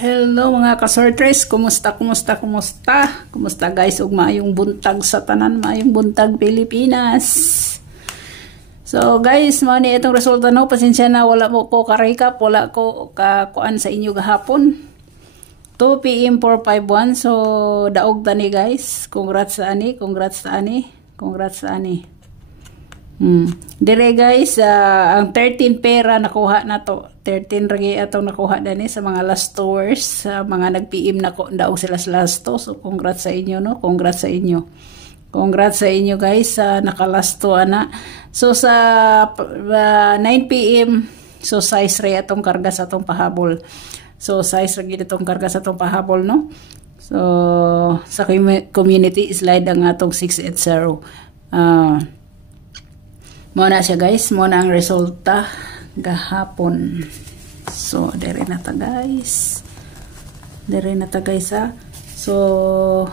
Hello mga kasortres, kumusta guys, ug maayong buntag sa tanan, maayong buntag Pilipinas. So guys, mao ni itong resulta no, pasensya na wala mo ko ka-recap, wala ko kuan sa inyo gahapon. 2 PM 451, so daog tani guys. Congrats sa ani. Dire guys, ang 13 pera nakuha na to. 13 ragi atong nakuha dani sa mga last tours, sa mga nag-PM na ko daog sila sa last to. So congrats sa inyo no, congrats sa inyo guys sa nakalasto ana. So sa 9 PM, so size re atong karga sa atong pahabol. So size ra gid atong karga sa atong pahabol no. So sa community slide ang atong 680. Muna siya guys, muna ang resulta gahapon. So dire na ta guys. Ha. So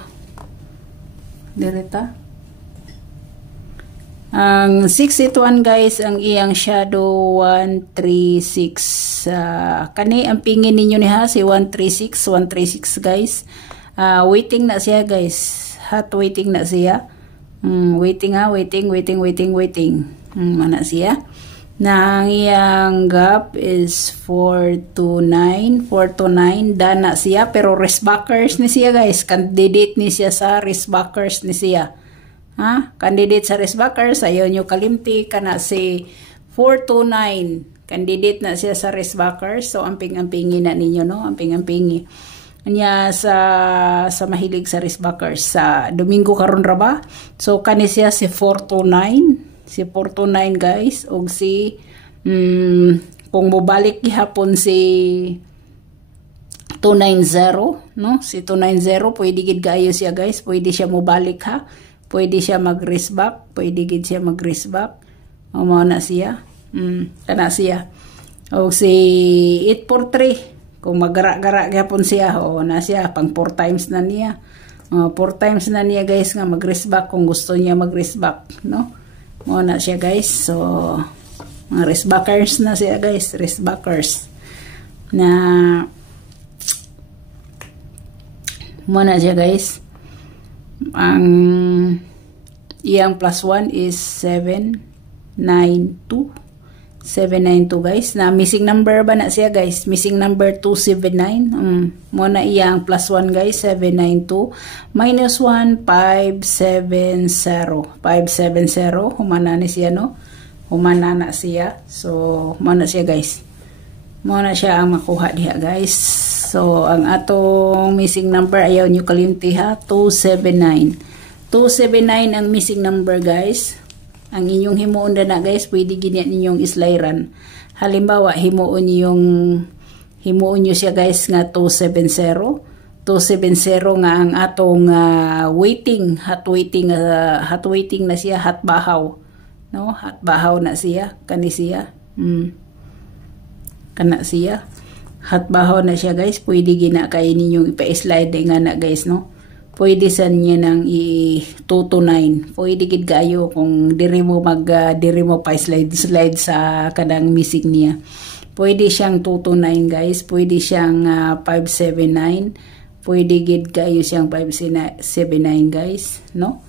dire ta. Ang 681 guys, ang iyang shadow 136. Kani ang pingin ninyo ni ha si 136 guys. Waiting na siya guys. Hot waiting na siya. Waiting. Mana siya. Na ang iyang gap is 429. Dana siya pero risk backers ni siya guys. Candidate ni siya sa risk backers ni siya. Ha? Candidate sa risk backers. Ayaw nyo kalimti ka na si 429. Candidate na siya sa risk backers. So amping-ampingi na ninyo no. Amping-ampingi. Anya sa mahilig sa risk backers. Sa Domingo karon ra ba? So kani siya si 429. Si 429 guys, og si kung mobalik gihapon si 290 no, si 290 pwede gid kaayo siya guys, pwede siya mobalik ha, pwede siya mag-risk back, pwede gid siya mag-risk back. O mao na siya, kana siya. Og si 843 kung magara-gara gihapon siya, o na siya pang 4 times na niya. 4 times na niya guys nga mag-risk back kung gusto niya mag-risk back no. Muna siya guys. So mga risk backers na siya guys, risk backers na muna siya guys. Ang iyang plus 1 is 792 guys. Na missing number ba na siya guys, missing number 279. Muna iyang plus 1 guys, 792 minus 1 570 humana ni siya no, humana na siya. So muna siya guys, muna siya ang makuha diha guys. So ang atong missing number ayaw nyo kalimti ha, 279 ang missing number guys. Ang inyong himuon na guys, pwede ganyan ninyong islayran. Halimbawa, himuon nyo siya guys nga 270 nga ang atong waiting, hot waiting na siya, hot bahaw. No, hot bahaw na siya, kani siya. Kana siya. Hot bahaw na siya guys, pwede gina kay ninyong ipa-slide nga na guys no. Pwede sa niya ng 229. Pwede gid kayo kung diri mo pa slide sa kanang missing niya. Pwede siyang 229 guys, pwede siyang 579, pwede gid kayo siyang 579 guys, no?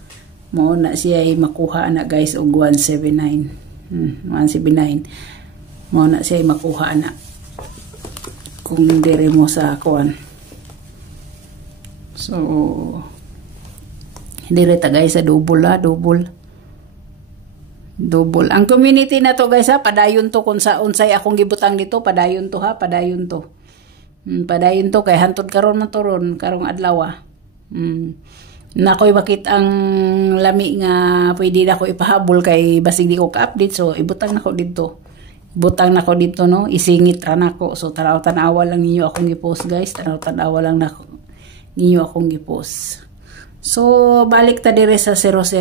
Mao na siya ay makuha na guys og 179. 179. Mao na siya ay makuha na. Kung diri mo sa kuan. So dire ta guys sa double. Ang community na to guys ha, padayon to kung sa unsay akong gibutang dito, padayon to ha, padayon to kay hantod karon man turon karong adlaw. Nakoy bakit ang lami nga pwede na ko ipahabol kay basig di ko ka-update, so ibutang nako dito. No, isingit ra nako. So tanaw-tanawa lang ninyo akong gi-post guys, tanaw-tanawa lang nako ninyo akong gi-post. So balik ta dire sa 00.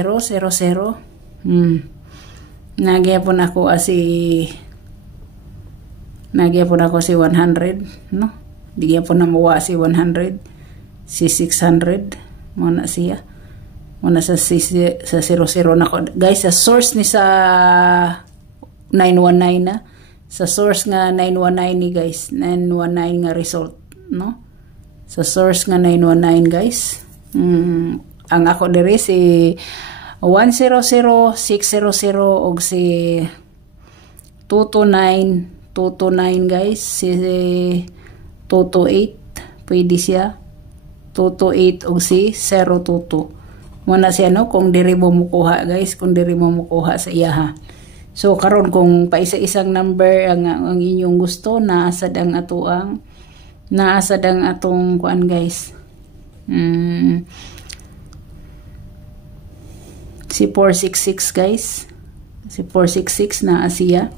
Nagyapon ako si 100 no. Nagyapon na mawa si 100, si 600 mo na siya. Muna sa 00 nako guys, sa source ni sa 919 na. Sa source nga 919 ni guys, 919 nga result, no? Sa source nga 919 guys. Ang ako diri si 100, 600 og si 229 guys. Si 228 pwede siya. 228 og si 022. Muna siya no kung diri mo mukuha guys, kung diri mo mukuha sa iya ha. So karon kung paisa-isang number ang inyong gusto, naasad ang atong kuan guys. Si 466 guys. Si 466 na siya.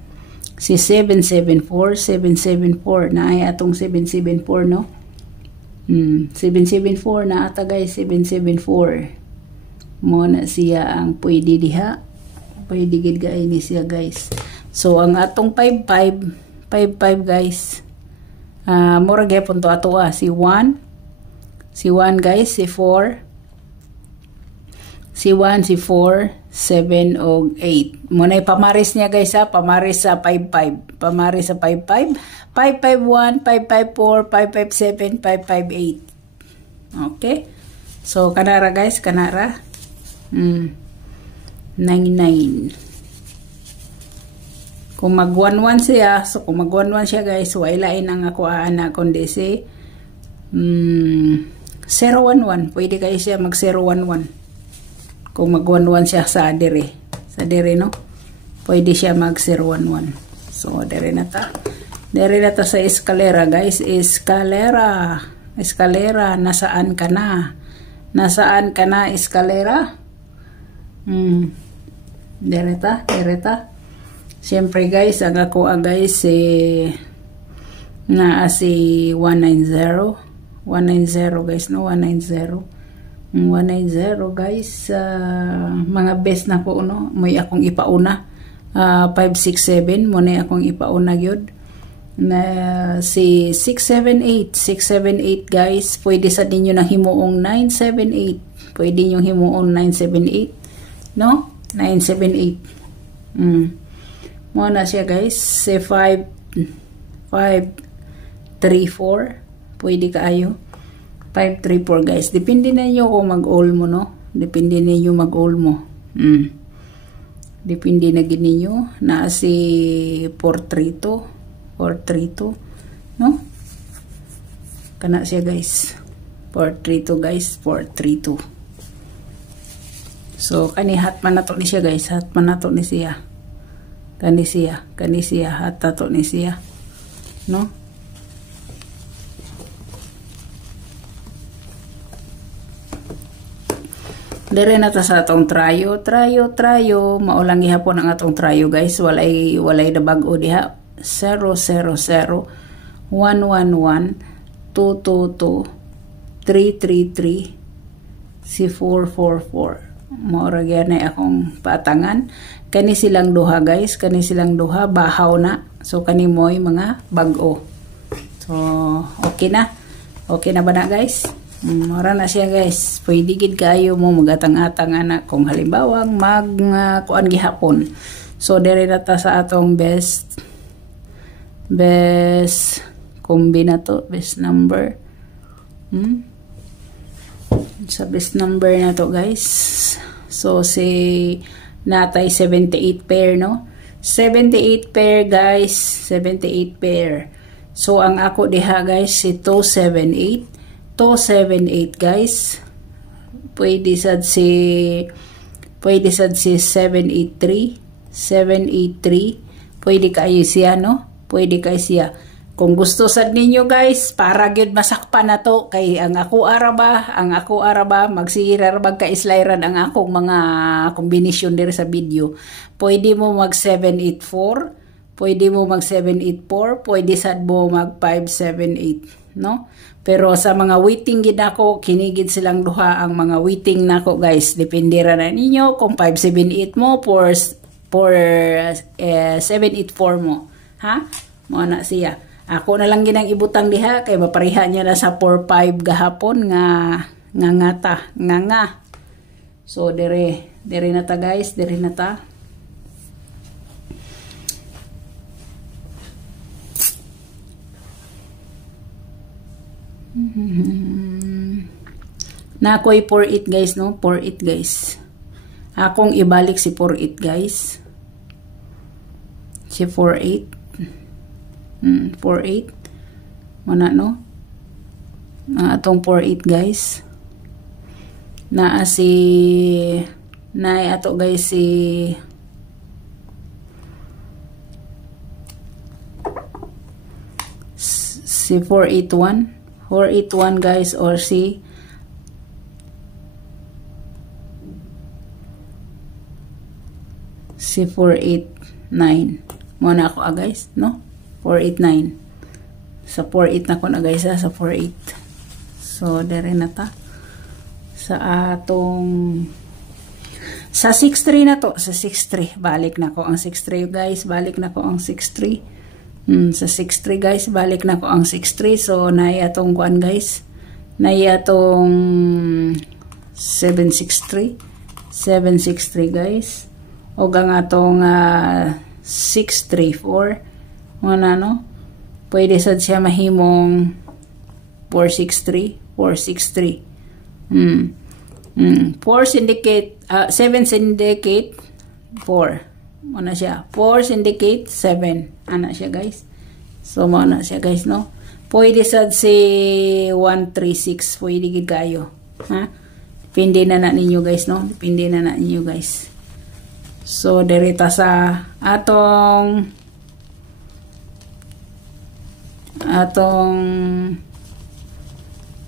Si 774 na ay atong 774 no. 774 na ata guys, 774. Mo na siya ang pwede diha. Pwede gid gaay ni siya guys. So ang atong 55 guys. Mura gyapon to ato si 1 guys, si 4 si 1, si 4, 7, o 8. Muna pamaris niya guys ha. Pamaris sa 55. Pamaris sa 55. 551, 554, 557, 558. Okay. So, kanara guys. Kanara. 99. Kung mag-11 siya. So, kung mag-11 siya guys. Wailain ang ako aana kundi si 011. Pwede kayo siya mag-011. Kung mag-11 siya sa diri. Sa diri, no? Pwede siya mag-011. So, diri na ta. Diri na ta sa eskalera, guys. Eskalera. Eskalera. Nasaan ka na? Nasaan ka na, eskalera? Diri ta. Diri ta. Siyempre, guys, ang ako guys, na si 190. 190, guys, no? 190. 190 guys, mga best na po no, may akong ipauna 567 mo na akong ipauna gyud na si 678 guys, pwede sa ninyo na himuong 978, pwede niyo himuong 978 no, 978 mo na siya guys. Si 534 pwede kaayo 534 guys. Depende na nyo kung mag-all mo, no? Depende na nyo mag-all mo. Depende na gininyo. Na si 432, no? Kana siya guys. 432 guys. 432. So, kanihat man na to ni siya guys. Hat man na to ni siya. Kani siya. Hat na to ni siya. No? Dire na ta sa atong trayo, maulang gihapon ang atong trayo guys, walay na bag-o diha. 000 111 222 333 si 444. Maura gyud na akong paatangan. Kani silang duha guys, kani silang duha bahaw na. So kani moy mga bag-o. So okay na. Okay na ba na guys? Mara na siya guys. Pwede gid kayo mo magatang-atang anak kung halimbawa kuan gihapon. So dire na ta sa atong best kombinato, best number. Sa best number na to guys. So si natay 78 pair no. 78 pair guys, 78 pair. So ang ako diha guys si 278 guys. Pwede sad si 783. Pwede kayo siya no. Pwede kayo siya. Kung gusto sad ninyo guys, para gyud masakpan na to kay ang ako araba magsirar magka-sliran ang akong mga kombinasyon diri sa video. Pwede mo mag 784, pwede mo mag 784, pwede sad mo mag 578, no? Pero sa mga waiting gid ako, kinigid silang duha ang mga waiting nako guys. Depende ra na ninyo kung 578 mo for 784 mo, ha? Mo na siya. Ako na lang ginang ibutang diha kay mapareha niya na sa 45 gahapon nga ngata. So dire na ta guys, dire na ta. Na ako'y 48 guys, no? 48 guys. Akong ibalik si 48 guys. Si 48. 48. Muna, no? Atong 48 guys. Naa si ato guys si 481 guys, or si 489 muna ako guys, no? 489 sa 48 na ko na guys, sa 48. So dere na ta sa atong sa 63 na to, sa 63 balik na ko ang 63 guys, balik na ko ang 63. Sa 63 guys, balik na ko ang 63. So nay atong kuan guys, nay atong 763 guys, o gang atong 634 muna, no? Pwede sad siya mahimong 463. 4 syndicate, 7 syndicate 4 muna siya, 4 syndicate 7 ana siya guys. So muna siya guys, no? Pwede sad si 136, pwede gid kayo, ha? Depende na ninyo guys, no? Depende na ninyo guys. So derita sa atong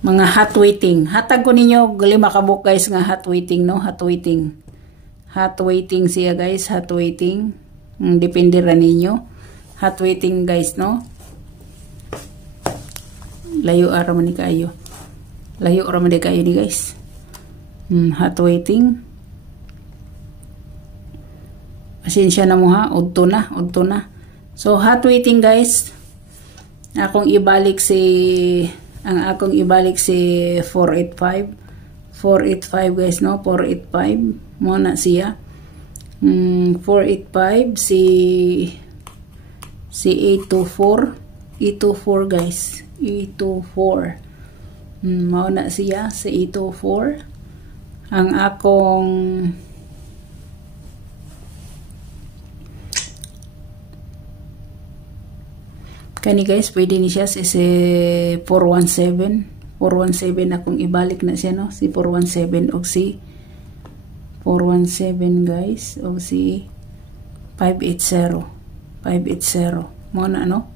mga hot waiting. Hatag ko ninyo 5 kabuk guys nga hot waiting, no? Hot waiting siya guys, hot waiting. Depende ra ninyo. Hot waiting guys, no? Layo ara man ni kayo. Layo ra man di kayo ni guys. Hot waiting. Pasensya na mo ha, udto na. So hot waiting guys. Ang akong ibalik si 485 guys, no? 485 muna siya. 485 si 824 guys, 824 muna siya si 824. Ang akong kani guys, pwede ni siya si 417 akong ibalik na siya, no? Si 417 o si 417 guys, o si 580 muna, no?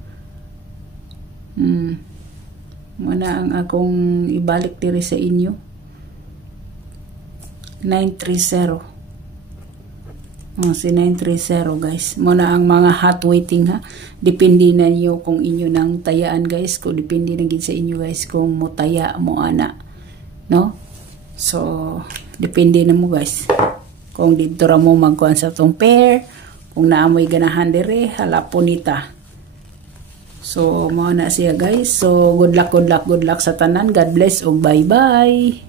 Muna ang akong ibalik diri sa inyo. 930 si 930 guys. Muna ang mga hot waiting, ha. Depende na niyo kung inyo nang tayaan guys. Kung depende na gid sa inyo guys kung mo taya mo ana, no? So depende na mo guys. Kung dito ra mo magkuan sa tong pair, kung naamoy ganahan dire, halapon nita. So mao na siya guys. So good luck sa tanan. God bless ug bye bye.